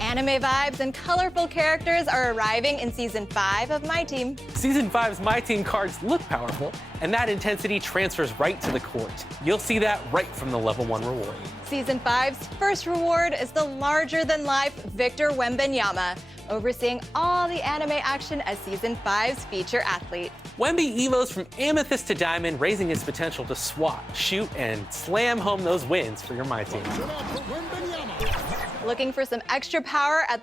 Anime vibes and colorful characters are arriving in Season 5 of My Team. Season 5's My Team cards look powerful, and that intensity transfers right to the court. You'll see that right from the Level 1 reward. Season 5's first reward is the larger-than-life Victor Wembanyama, overseeing all the anime action as Season 5's feature athlete. Wemby evos from amethyst to diamond, raising his potential to swat, shoot, and slam home those wins for your My Team. Looking for some extra power at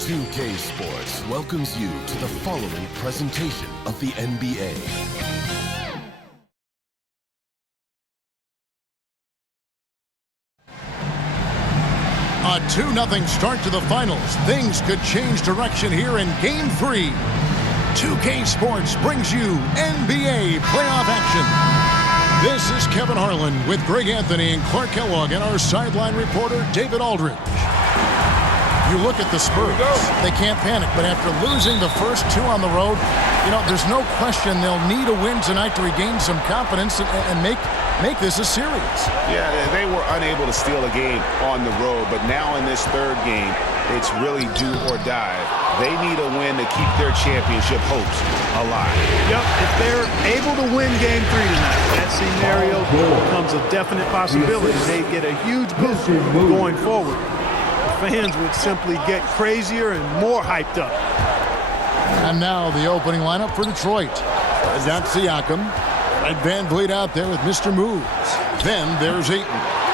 2K Sports welcomes you to the following presentation of the NBA. A 2-0 start to the finals. Things could change direction here in Game 3. 2K Sports brings you NBA playoff action. This is Kevin Harlan with Greg Anthony and Clark Kellogg and our sideline reporter, David Aldridge. You look at the Spurs, they can't panic, but after losing the first 2 on the road, there's no question they'll need a win tonight to regain some confidence and make this a series. Yeah, they were unable to steal a game on the road, but now in this third game, it's really do or die. They need a win to keep their championship hopes alive. Yep, if they're able to win Game 3 tonight, that scenario becomes a definite possibility. They get a huge boost going forward. The fans would simply get crazier and more hyped up. And now the opening lineup for Detroit. That's Siakam. Fred VanVleet out there with Mr. Moves. Then there's Ayton.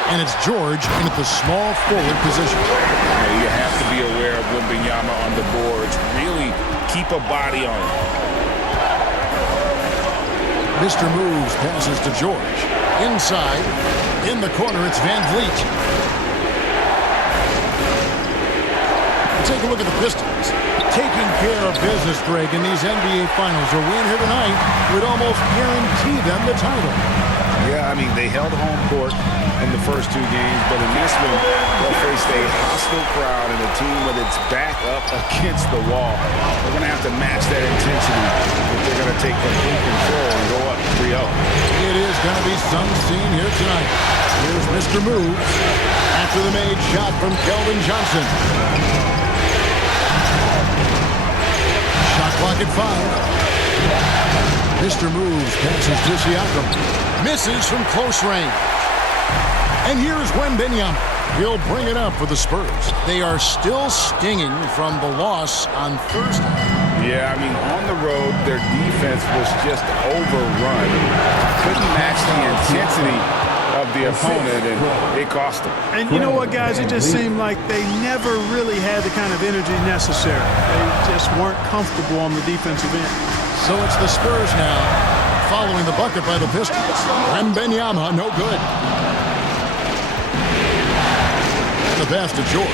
And it's George in at the small forward position. You have to be aware of Wembanyama on the boards. Really keep a body on him. Mr. Moves passes to George. Inside, in the corner, it's VanVleet. Take a look at the Pistons. Taking care of business, Greg, in these NBA Finals. A win here tonight would almost guarantee them the title. Yeah, I mean, they held home court in the first 2 games, but in this one, they'll face a hostile crowd and a team with its back up against the wall. They're going to have to match that intensity if they're going to take complete control and go up 3-0. It is going to be some scene here tonight. Here's Mr. Moves after the made shot from Keldon Johnson. Shot clock at 5. Mr. Moves passes to Siakam. Misses from close range. And here's Wembanyama. He'll bring it up for the Spurs. They are still stinging from the loss on Thursday. Yeah, I mean, on the road, their defense was just overrun. Couldn't match the intensity of the opponent, and it cost them. And you know what, guys? It just seemed like they never really had the kind of energy necessary. They just weren't comfortable on the defensive end. So it's the Spurs now, following the bucket by the Pistons. Wembanyama, no good. The pass to George.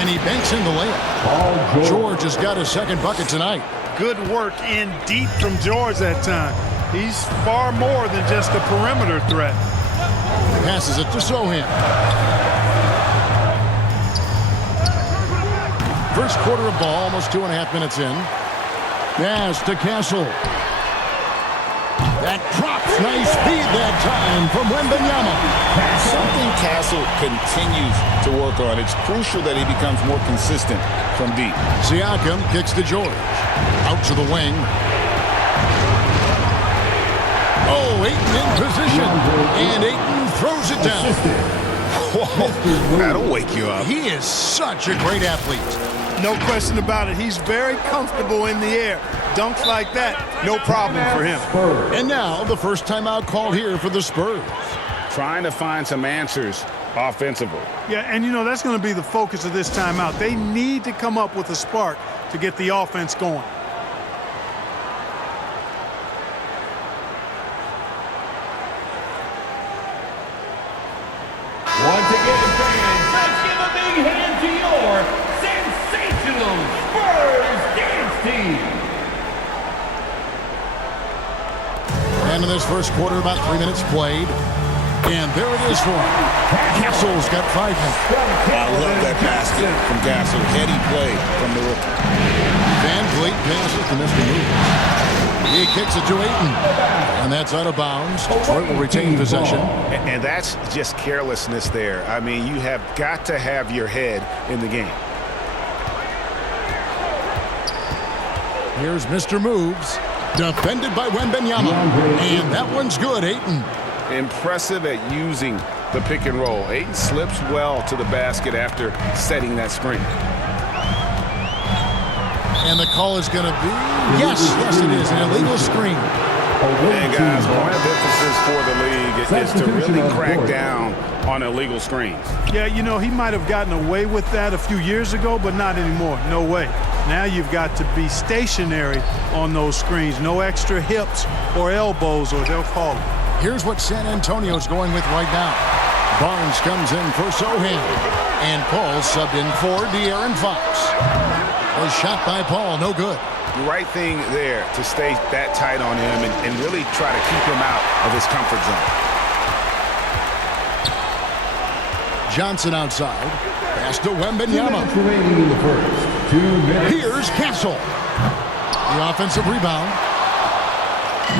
And he banks in the layup. George has got his second bucket tonight. Good work in deep from George that time. He's far more than just a perimeter threat. Passes it to Sohan. First quarter of ball, almost 2.5 minutes in. Pass to Castle. That drops. Nice feed that time from Wembanyama. Something Castle continues to work on. It's crucial that he becomes more consistent from deep. Siakam kicks to George. Out to the wing. Oh, Ayton in position. And Ayton throws it down. That'll wake you up. He is such a great athlete. No question about it. He's very comfortable in the air. Dunks like that, no problem for him. And now the first timeout called here for the Spurs. Trying to find some answers offensively. Yeah, and you know, that's going to be the focus of this timeout. They need to come up with a spark to get the offense going. Once again, fans, let's give a big hand to your sensational Spurs dance team. And in this first quarter, about 3 minutes played. And there it is for him. Castle's got 5 now. I love that basket from Castle. Heady play from the rookie. Van Vliet passes to Mr. Moves. He kicks it to Ayton. And that's out of bounds. Detroit will retain possession. And that's just carelessness there. I mean, you have got to have your head in the game. Here's Mr. Moves. Defended by Wembanyama. And that one's good, Ayton. Impressive at using the pick and roll. Ayton slips well to the basket after setting that screen. And the call is going to be, yes, it is, an illegal screen. And guys, point of emphasis for the league is to really crack down on illegal screens. Yeah, you know, he might have gotten away with that a few years ago, but not anymore. No way. Now you've got to be stationary on those screens. No extra hips or elbows, or they'll call it. Here's what San Antonio's going with right now. Barnes comes in for Sohan. And Paul subbed in for De'Aaron Fox. A shot by Paul, no good. The right thing there to stay that tight on him and really try to keep him out of his comfort zone. Johnson outside. Pass to Wembanyama. Here's Castle. The offensive rebound.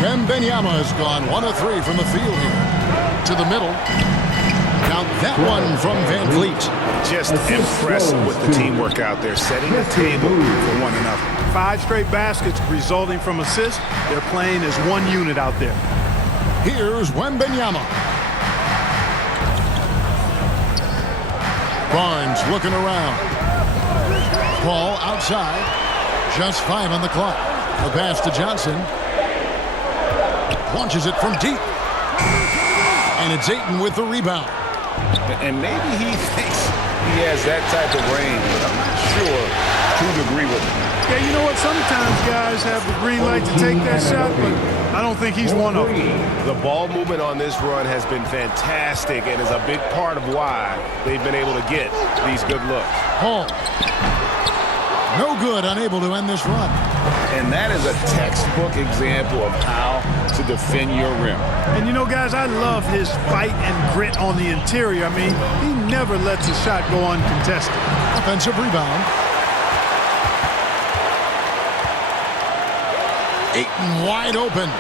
Wembanyama has gone 1 of 3 from the field here. To the middle. Now that one from Van Vliet. Just impressive with the teamwork out there, setting the table for one another. 5 straight baskets resulting from assists. They're playing as one unit out there. Here's Wembanyama. Barnes looking around. Paul outside. Just 5 on the clock. The pass to Johnson. Launches it from deep. And it's Ayton with the rebound. And maybe he thinks he has that type of range, but I'm not sure who'd agree with him. Yeah, you know what? Sometimes guys have the green light to take that shot, but I don't think he's one of them. The ball movement on this run has been fantastic and is a big part of why they've been able to get these good looks. Paul. No good, unable to end this run. And that is a textbook example of how to defend your rim. And you know, guys, I love his fight and grit on the interior. I mean, he never lets a shot go uncontested. Offensive rebound. Ayton wide open.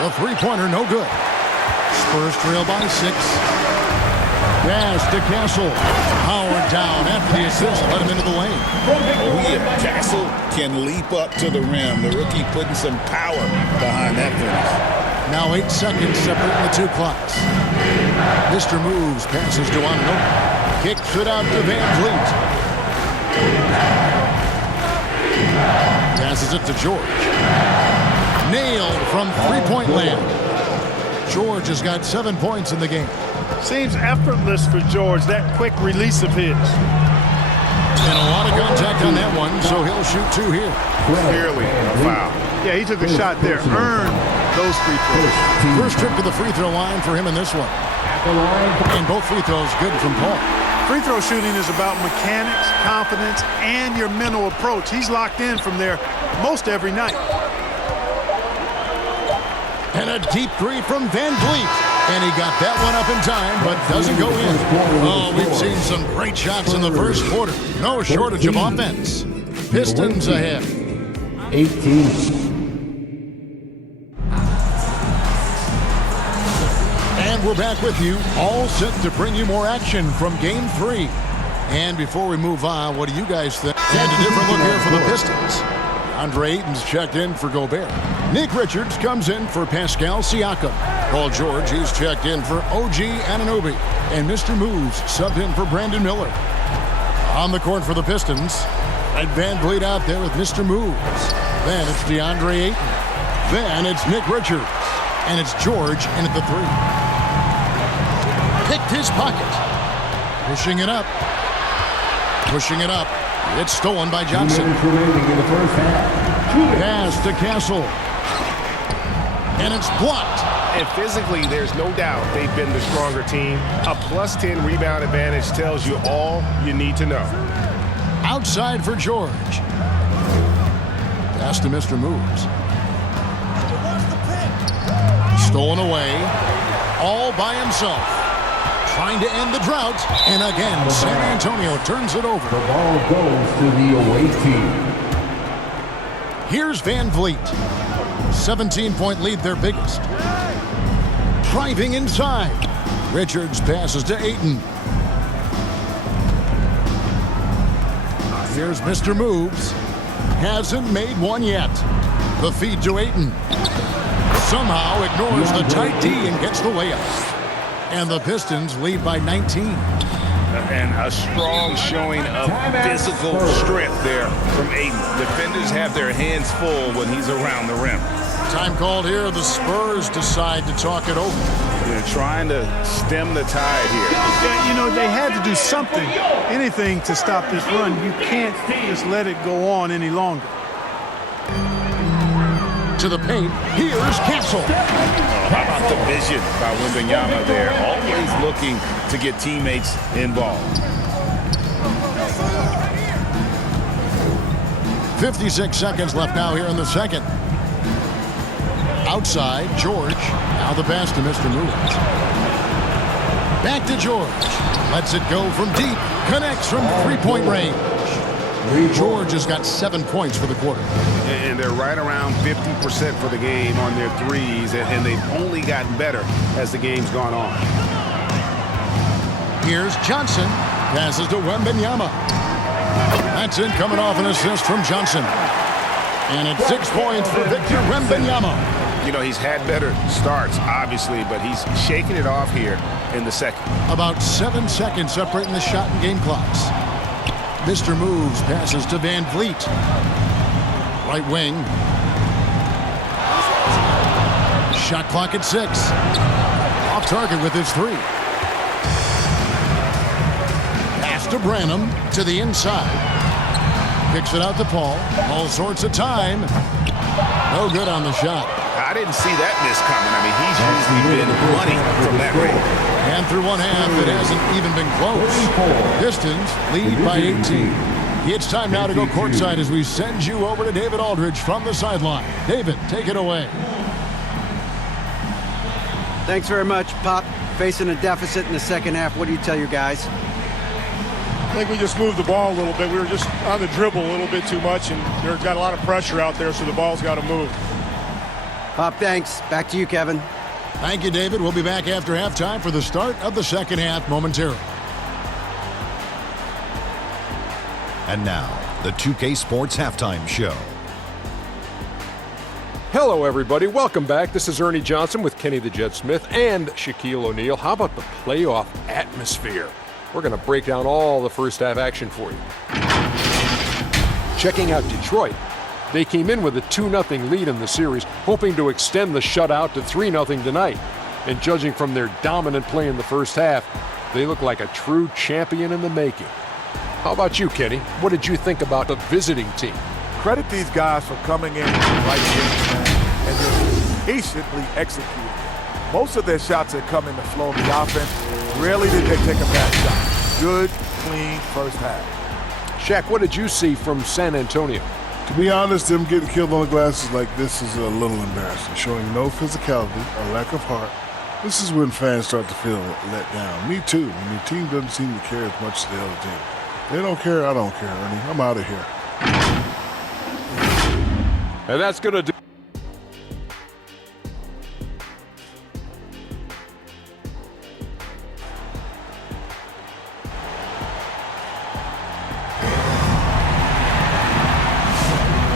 The three-pointer, no good. Spurs trail by 6. Pass to Castle. Howard down after the assist. Let him into the lane. Oh, yeah. Castle can leap up to the rim. The rookie putting some power behind that finish. Now 8 seconds separating the 2 clocks. Mr. Moves passes to Anunoby. Kicks it out to Van Vliet. Passes it to George. Nailed from three-point land. George has got 7 points in the game. Seems effortless for George, that quick release of his. And a lot of contact on that one, so he'll shoot 2 here. Clearly a foul. Yeah, he took a shot there. Earned those free throws. First trip to the free throw line for him in this one. And both free throws good from Paul. Free throw shooting is about mechanics, confidence, and your mental approach. He's locked in from there most every night. And a deep 3 from Van Vliet. And he got that one up in time, but doesn't go in. Oh, we've seen some great shots in the first quarter. No shortage of offense. Pistons ahead. 18. And we're back with you, all set to bring you more action from Game 3. And before we move on, what do you guys think? And a different look here for the Pistons. Andre Ayton's checked in for Gobert. Nick Richards comes in for Pascal Siakam. Paul George, he's checked in for OG Anunoby. And Mr. Moves subbed in for Brandon Miller. On the court for the Pistons, and Van Vliet out there with Mr. Moves. Then it's DeAndre Ayton. Then it's Nick Richards. And it's George in at the 3. Picked his pocket. Pushing it up. Pushing it up. It's stolen by Johnson. Pass to Castle. And it's blocked. And physically, there's no doubt they've been the stronger team. A +10 rebound advantage tells you all you need to know. Outside for George. Pass to Mr. Moves. Stolen away. all by himself. Trying to end the drought, and again, San Antonio turns it over. The ball goes to the away team. Here's Van Vliet. 17-point lead, their biggest. Driving inside. Richards passes to Ayton. Here's Mr. Moves. Hasn't made one yet. The feed to Ayton. Somehow ignores the tight D and gets the layup. And the Pistons lead by 19. And a strong showing of physical strength there from Ayton. Defenders have their hands full when he's around the rim. Time called here. The Spurs decide to talk it over. They're trying to stem the tide here. Yeah, you know, they had to do something, anything to stop this run. You can't just let it go on any longer. To the paint, here's Castle. How about the vision by Wembanyama there? Always looking to get teammates involved. 56 seconds left now here in the second. Outside, George. Now the pass to Mr. Moves. Back to George. Lets it go from deep. Connects from three-point range. George has got 7 points for the quarter. And they're right around 50% for the game on their threes, and they've only gotten better as the game's gone on. Here's Johnson. Passes to Wembanyama. That's it, coming off an assist from Johnson. And it's 6 points for Victor Wembanyama. You know, he's had better starts, obviously, but he's shaking it off here in the second. About 7 seconds separating the shot and game clocks. Mr. Moves passes to Van Vliet. Right wing. Shot clock at 6. Off target with his 3. Pass to Branham to the inside. Kicks it out to Paul. All sorts of time. No good on the shot. I didn't see that miss coming. I mean, he's usually been running from that range. And through one half, it hasn't even been close. Pistons lead by 18. It's time now to go courtside as we send you over to David Aldridge from the sideline. David, take it away. Thanks very much, Pop. Facing a deficit in the second half, what do you tell your guys? I think we just moved the ball a little bit. We were just on the dribble a little bit too much, and they've got a lot of pressure out there, so the ball's got to move. Pop, thanks. Back to you, Kevin. Thank you, David. We'll be back after halftime for the start of the second half momentarily. And now, the 2K Sports Halftime Show. Hello, everybody. Welcome back. This is Ernie Johnson with Kenny the Jet Smith and Shaquille O'Neal. How about the playoff atmosphere? We're going to break down all the first half action for you. Checking out Detroit. They came in with a 2-0 lead in the series, hoping to extend the shutout to 3-0 tonight. And judging from their dominant play in the first half, they look like a true champion in the making. How about you, Kenny? What did you think about the visiting team? Credit these guys for coming in with the right game plan and just patiently executing. Most of their shots had come in the flow of the offense. Rarely did they take a bad shot. Good, clean first half. Shaq, what did you see from San Antonio? To be honest, them getting killed on the glass is like this is a little embarrassing, showing no physicality, a lack of heart. This is when fans start to feel let down. Me too. When your team doesn't seem to care as much as the other team. They don't care, I don't care, Ernie. I'm out of here. And that's going to do.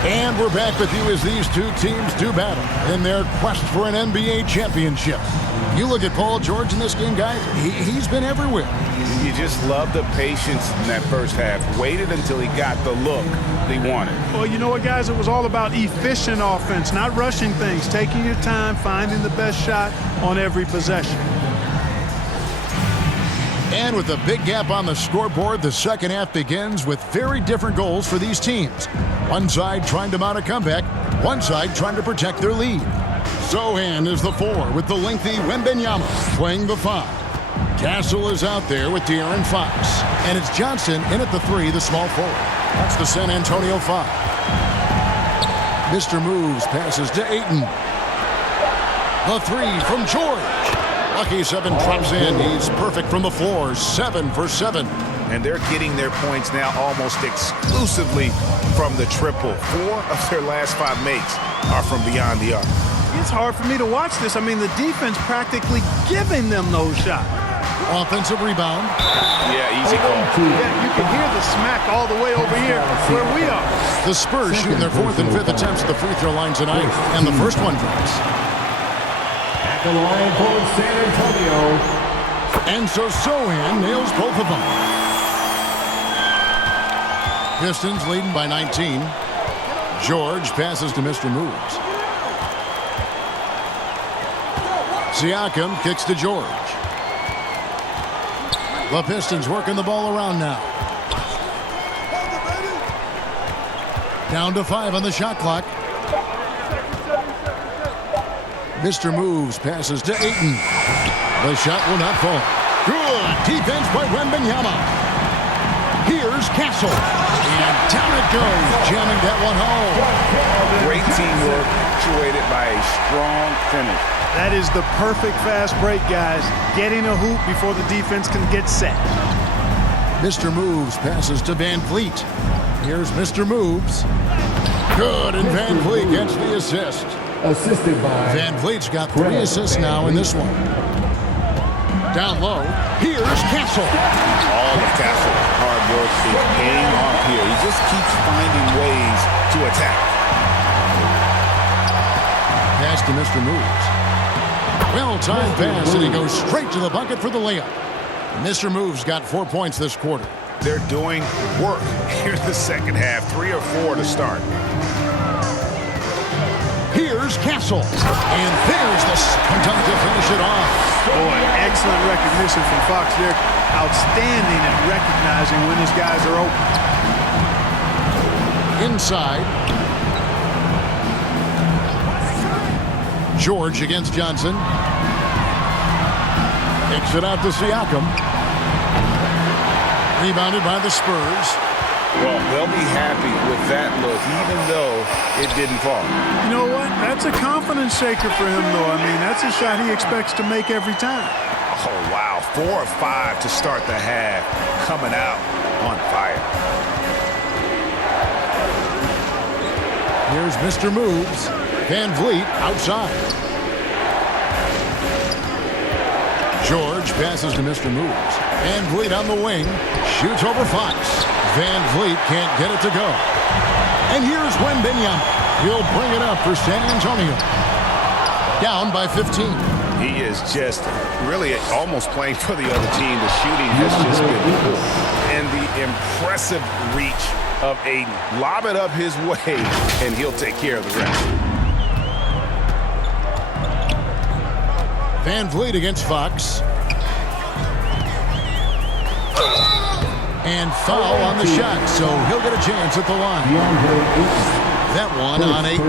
And we're back with you as these two teams do battle in their quest for an NBA championship. You look at Paul George in this game, guys, he's been everywhere. You just love the patience in that first half. Waited until he got the look he wanted. Well, you know what, guys? It was all about efficient offense, not rushing things, taking your time, finding the best shot on every possession. And with a big gap on the scoreboard, the second half begins with very different goals for these teams. One side trying to mount a comeback, one side trying to protect their lead. Sohan is the 4 with the lengthy Wembanyama playing the 5. Castle is out there with De'Aaron Fox. And it's Johnson in at the 3, the small forward. That's the San Antonio 5. Mr. Moves passes to Ayton. The 3 from George. Lucky 7 drops in. He's perfect from the floor. 7 for 7. And they're getting their points now almost exclusively from the triple. 4 of their last 5 makes are from beyond the arc. It's hard for me to watch this. I mean, the defense practically giving them those shots. Offensive rebound. Yeah, easy call. Yeah, you can hear the smack all the way over here where we are. The Spurs shooting their 4th and 5th attempts at the free throw line tonight, and the first one drops. At the line for San Antonio. And so Sohan nails both of them. Pistons leading by 19. George passes to Mr. Moves. Siakam kicks to George. The Pistons working the ball around now. Down to 5 on the shot clock. Mr. Moves passes to Ayton. The shot will not fall. Good defense by Wembanyama. Here's Castle. And down it goes, jamming that one home. Great teamwork, punctuated by a strong finish. That is the perfect fast break, guys. Getting a hoop before the defense can get set. Mr. Moves passes to Van Vliet. Here's Mr. Moves. Good, and Van Vliet gets the assist. Assisted by Van Vliet's got 3 assists now in this one. Down low, here's Castle. All of Castle's hard work is paying off here. He just keeps finding ways to attack. Pass to Mr. Moves. Well-timed pass, and he goes straight to the bucket for the layup. Mr. Moves got 4 points this quarter. They're doing work here in the second half. 3 or 4 to start. Here's Castle. And there's the dunk to finish it off. Boy, excellent recognition from Fox there. Outstanding at recognizing when his guys are open. Inside. George against Johnson. Kicks it out to Siakam. Rebounded by the Spurs. Well, they'll be happy with that look, even though it didn't fall. You know what? That's a confidence shaker for him, though. I mean, that's a shot he expects to make every time. Oh, wow. 4 of 5 to start the half. Coming out on fire. Here's Mr. Moves. Van Vliet outside. George passes to Mr. Moves. Van Vliet on the wing. Shoots over Fox. Van Vliet can't get it to go. And here's Wembanyama. He'll bring it up for San Antonio. Down by 15. He is just really almost playing for the other team. The shooting has just been poor. And the impressive reach of Ayton. Lob it up his way, and he'll take care of the rest. Van Vliet against Fox. And foul on the shot, so he'll get a chance at the line. That one on 8.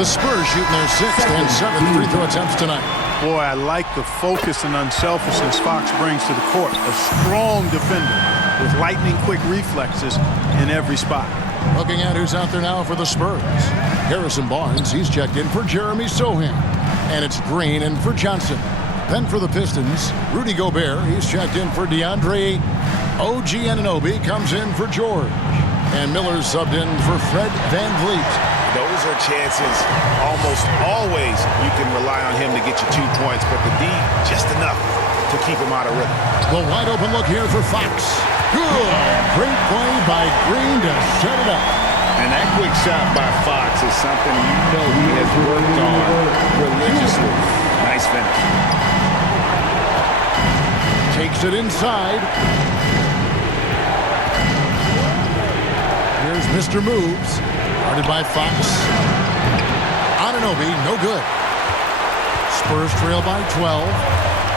The Spurs shooting their 6th and 7th free throw attempts tonight. Boy, I like the focus and unselfishness Fox brings to the court. A strong defender with lightning-quick reflexes in every spot. Looking at who's out there now for the Spurs. Harrison Barnes, he's checked in for Jeremy Sohan. And it's Green in for Johnson. Then for the Pistons, Rudy Gobert, he's checked in for DeAndre. OG Anunoby comes in for George. And Miller's subbed in for Fred Van Vliet. Those are chances almost always you can rely on him to get you 2 points, but the D, just enough to keep him out of rhythm. The wide open look here for Fox. Good. Great play by Green to set it up. And that quick shot by Fox is something you know he has worked on religiously. Nice finish. Takes it inside. Here's Mr. Moves. Guarded by Fox. Anunoby, no good. Spurs trail by 12.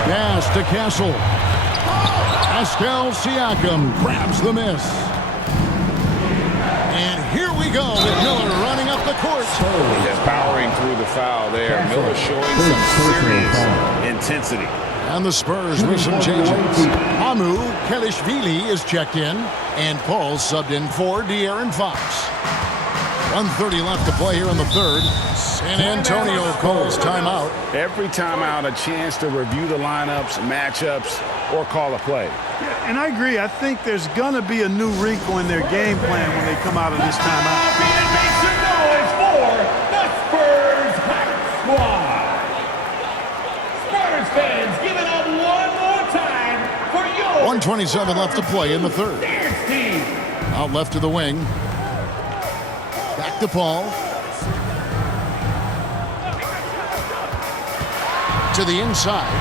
Pass to Castle. Pascal Siakam grabs the miss. And here we go with Miller running up the court. Just powering through the foul there. Miller showing some serious intensity. And the Spurs with some changes. Amu Kelishvili is checked in. And Paul subbed in for De'Aaron Fox. 1:30 left to play here in the third. San Antonio calls timeout. Every timeout, a chance to review the lineups, matchups, or call a play. Yeah, and I agree. I think there's going to be a new wrinkle in their game plan when they come out of this timeout. Make some noise for the Spurs Hot Squad. Spurs fans, give it up one more time for your 1:27 left to play in the third. dance team. Out left to the wing. Back to Paul. To the inside.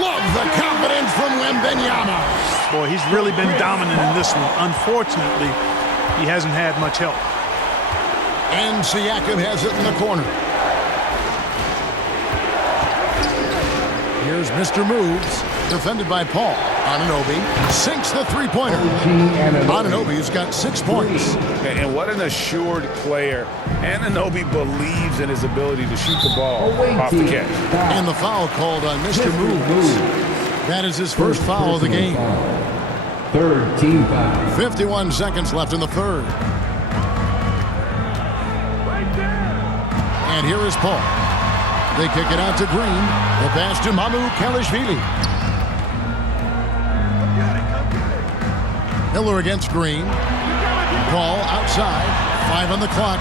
Love the confidence from Wembanyama. Boy, he's really been dominant in this one. Unfortunately, he hasn't had much help. And Siakam has it in the corner. Here's Mr. Moves, defended by Paul. Anunoby sinks the three-pointer. Anunoby's got 6 points. And what an assured player. Anunoby believes in his ability to shoot the ball off the catch. And the foul called on Mr. Moves. That is his first foul of the game. Third team foul. 51 seconds left in the third. And here is Paul. They kick it out to Green. The pass to Mamukelashvili. Miller against Green. Paul outside. 5 on the clock.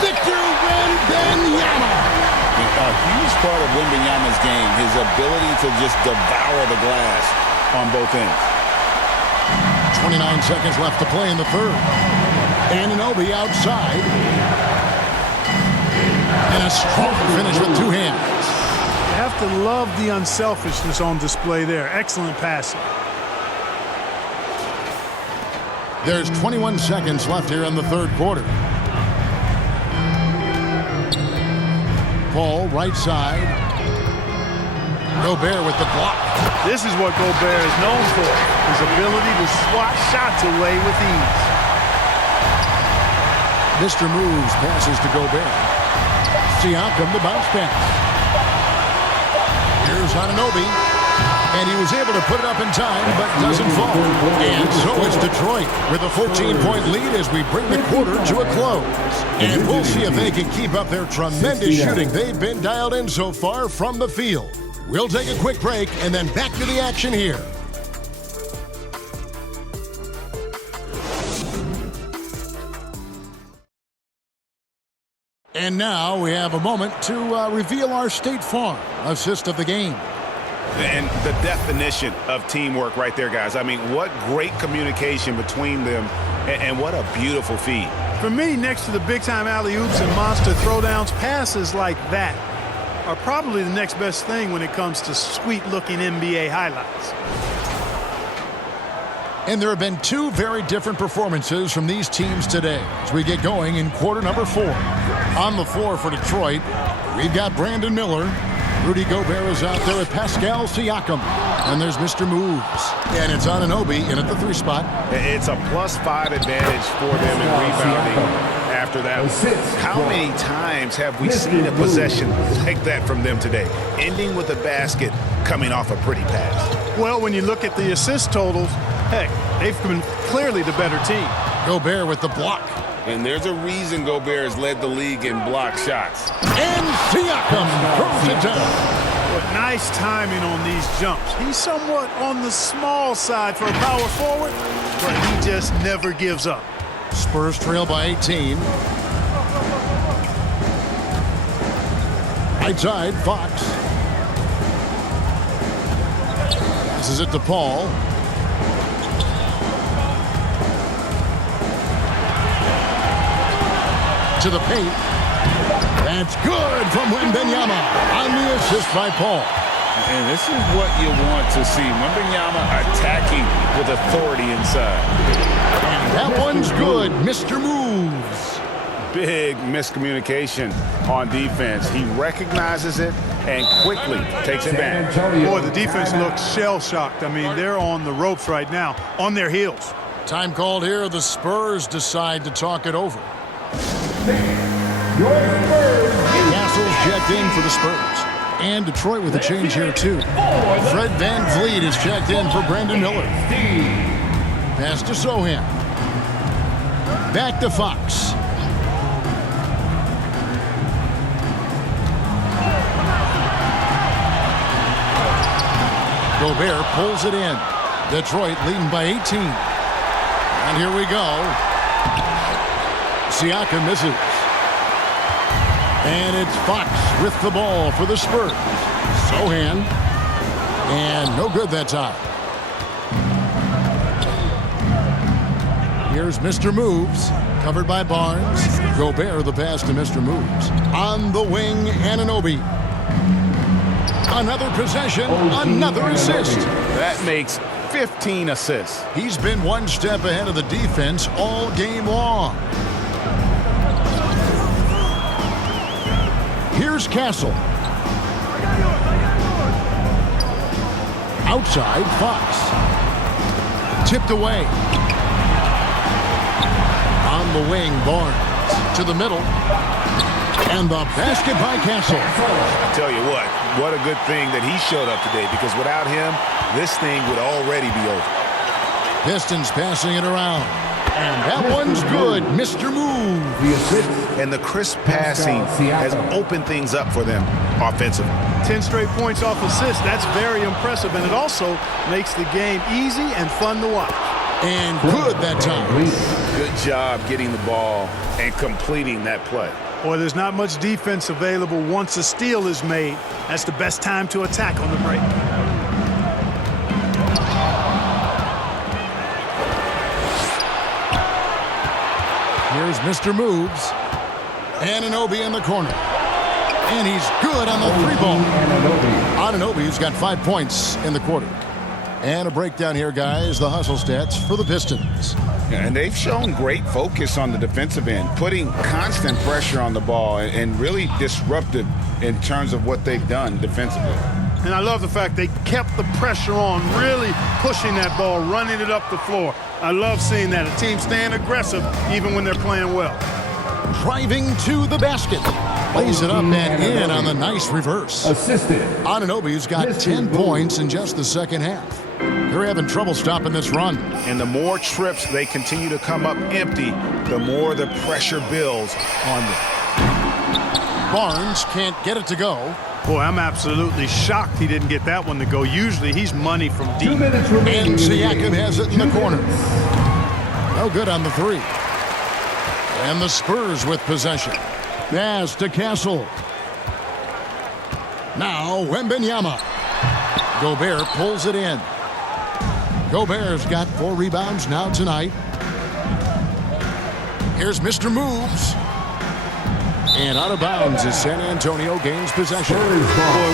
Victor Wembanyama. A huge part of Wembanyama's game, his ability to just devour the glass on both ends. 29 seconds left to play in the third. Anunoby outside. And a strong finish with 2 hands. You have to love the unselfishness on display there. Excellent passing. There's 21 seconds left here in the third quarter. Paul, right side. Gobert with the block. This is what Gobert is known for. His ability to swat shots away with ease. Mr. Moves passes to Gobert. Siakam the bounce pass. Here's Anunoby. And he was able to put it up in time, but doesn't fall. And so is Detroit with a 14-point lead as we bring the quarter to a close. And we'll see if they can keep up their tremendous shooting they've been dialed in so far from the field. We'll take a quick break and then back to the action here. And now we have a moment to reveal our State Farm assist of the game. And the definition of teamwork right there, guys. I mean, what great communication between them, and what a beautiful feed. For me, next to the big-time alley-oops and monster throwdowns, passes like that are probably the next best thing when it comes to sweet-looking NBA highlights. And there have been 2 very different performances from these teams today as we get going in quarter number 4. On the floor for Detroit, we've got Brandon Miller. Rudy Gobert is out there with Pascal Siakam. And there's Mr. Moves. And it's Anunoby in at the 3 spot. It's a +5 advantage for them in rebounding after that. How many times have we seen a possession like that from them today? Ending with a basket coming off a pretty pass. Well, when you look at the assist totals, heck, they've been clearly the better team. Gobert with the block. And there's a reason Gobert has led the league in block shots. And Siakam throws it down. But nice timing on these jumps. He's somewhat on the small side for a power forward, but he just never gives up. Spurs trail by 18. Right side, Fox. Passes it to Paul. To the paint. That's good from Wembanyama on the assist by Paul. And this is what you want to see. Wembanyama attacking with authority inside. And that one's good. Mr. Moves. Big miscommunication on defense. He recognizes it and quickly takes advantage. Boy, the defense looks shell-shocked. I mean, they're on the ropes right now, on their heels. Time called here. The Spurs decide to talk it over. Castle's checked in for the Spurs. And Detroit with a change here, too. Fred VanVleet is checked in for Brandon Miller. Pass to Sohan. Back to Fox. Gobert pulls it in. Detroit leading by 18. And here we go. Siakam misses. And it's Fox with the ball for the Spurs. Sohan. And no good that time. Here's Mr. Moves. Covered by Barnes. Gobert the pass to Mr. Moves. On the wing, Anunoby. Another possession, another assist. That makes 15 assists. He's been one step ahead of the defense all game long. Here's Castle. Outside, Fox. Tipped away. On the wing, Barnes. To the middle. And the basket by Castle. I tell you what a good thing that he showed up today, because without him, this thing would already be over. Pistons passing it around. And that one's good. Mr. Move. And the crisp passing has opened things up for them offensively. 10 straight points off assists. That's very impressive. And it also makes the game easy and fun to watch. And good that time. Good job getting the ball and completing that play. Boy, there's not much defense available once a steal is made. That's the best time to attack on the break. Here's Mr. Moves. Anunoby in the corner. And he's good on the three ball. Anunoby's got 5 points in the quarter. And a breakdown here, guys. The hustle stats for the Pistons. And they've shown great focus on the defensive end, putting constant pressure on the ball and really disruptive in terms of what they've done defensively. And I love the fact they kept the pressure on, really pushing that ball, running it up the floor. I love seeing that. A team staying aggressive even when they're playing well. Driving to the basket. Lays it up and in on the nice reverse. Assisted. Anunoby's got 10 points in just the second half. They're having trouble stopping this run. And the more trips they continue to come up empty, the more the pressure builds on them. Barnes can't get it to go. Boy, I'm absolutely shocked he didn't get that one to go. Usually he's money from deep. 2 minutes remaining. And Siakam has it in the corner. No good on the three. And the Spurs with possession. Pass to Castle. Now Wembanyama. Gobert pulls it in. Gobert's got 4 rebounds now tonight. Here's Mr. Moves. And out of bounds as San Antonio gains possession. Boy,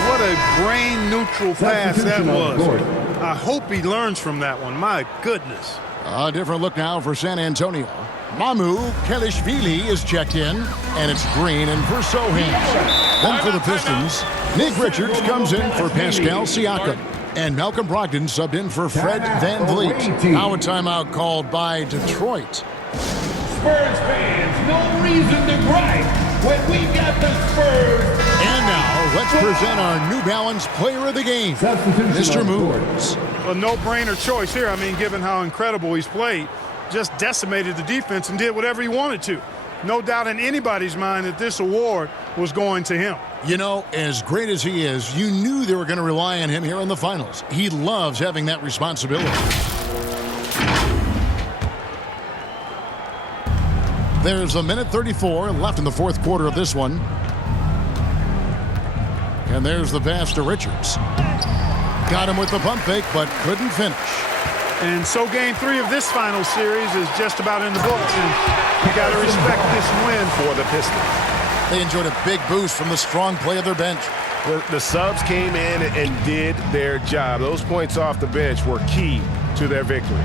what a brain-neutral pass that was. I hope he learns from that one. My goodness. A different look now for San Antonio. Mamu Kelishvili is checked in, and it's Green and for Sohan. Then for the Pistons, Nick Richards comes in for Pascal Siakam. And Malcolm Brogdon subbed in for Fred VanVleet. Now a timeout called by Detroit. Spurs fans, no reason to gripe when we got the Spurs. And now let's present our New Balance Player of the Game, Mr. Moves. A no-brainer choice here. I mean, given how incredible he's played, just decimated the defense and did whatever he wanted to. No doubt in anybody's mind that this award was going to him. You know, as great as he is, you knew they were going to rely on him here in the finals. He loves having that responsibility. There's a minute 34 left in the fourth quarter of this one. And there's the pass to Richards. Got him with the pump fake, but couldn't finish. And so game 3 of this final series is just about in the books, and you got to respect this win for the Pistons. They enjoyed a big boost from the strong play of their bench. The subs came in and did their job. Those points off the bench were key to their victory.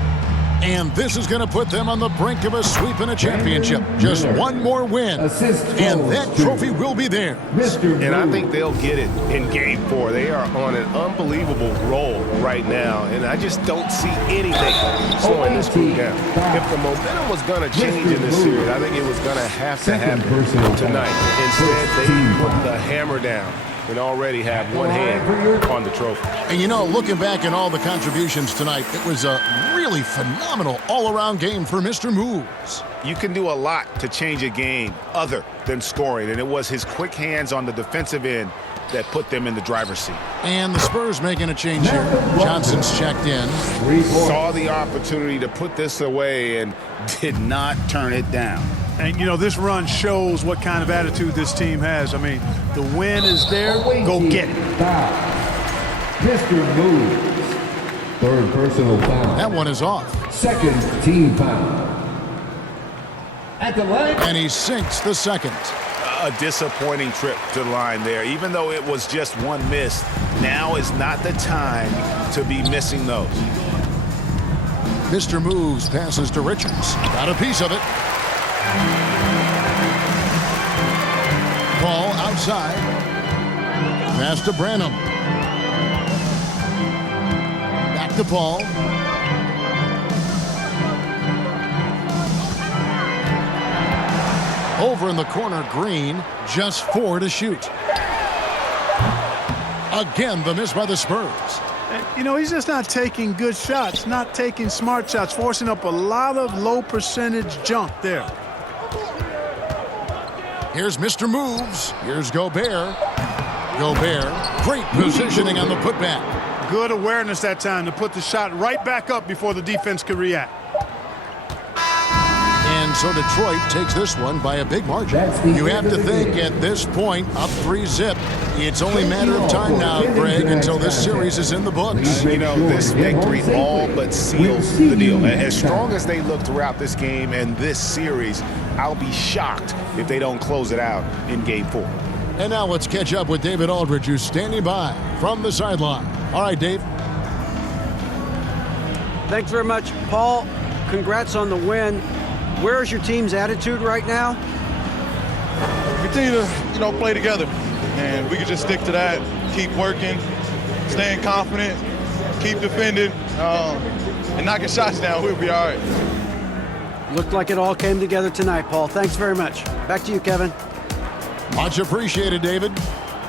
And this is going to put them on the brink of a sweep in a championship. Just one more win, and that trophy will be theirs. And I think they'll get it in Game 4. They are on an unbelievable roll right now, and I just don't see anything slowing this group down. If the momentum was going to change in this series, I think it was going to have to happen tonight. Instead, they put the hammer down and already have one hand on the trophy. And you know, looking back at all the contributions tonight, it was a really phenomenal all-around game for Mr. Moves. You can do a lot to change a game other than scoring, and it was his quick hands on the defensive end that put them in the driver's seat. And the Spurs making a change here. Johnson's checked in. Saw the opportunity to put this away and did not turn it down. And, you know, this run shows what kind of attitude this team has. I mean, the win is there. Go get it. Mr. Moves. Third personal foul. That one is off. Second team foul. At the line. And he sinks the second. A disappointing trip to the line there. Even though it was just one miss, now is not the time to be missing those. Mr. Moves passes to Richards. Got a piece of it. Ball outside. Pass to Branham. Back to Paul. Over in the corner, Green, just 4 to shoot. Again, the miss by the Spurs. You know, he's just not taking good shots, not taking smart shots, forcing up a lot of low percentage junk there. Here's Mr. Moves. Here's Gobert. Gobert, great positioning on the putback. Good awareness that time to put the shot right back up before the defense could react. And so Detroit takes this one by a big margin. You have to think at this point, up 3-zip. It's only a matter of time now, Greg, until this series is in the books. You know, this victory all but seals the deal. As strong as they look throughout this game and this series, I'll be shocked if they don't close it out in Game 4. And now let's catch up with David Aldridge, who's standing by from the sideline. All right, Dave. Thanks very much, Paul. Congrats on the win. Where's your team's attitude right now? Continue to, play together. And we can just stick to that, keep working, staying confident, keep defending, and knocking shots down. We'll be all right. Looked like it all came together tonight, Paul. Thanks very much. Back to you, Kevin. Much appreciated, David.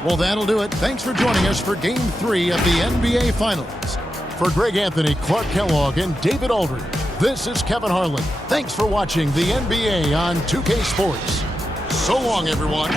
Well, that'll do it. Thanks for joining us for Game 3 of the NBA Finals. For Greg Anthony, Clark Kellogg, and David Aldridge, this is Kevin Harlan. Thanks for watching the NBA on 2K Sports. So long, everyone.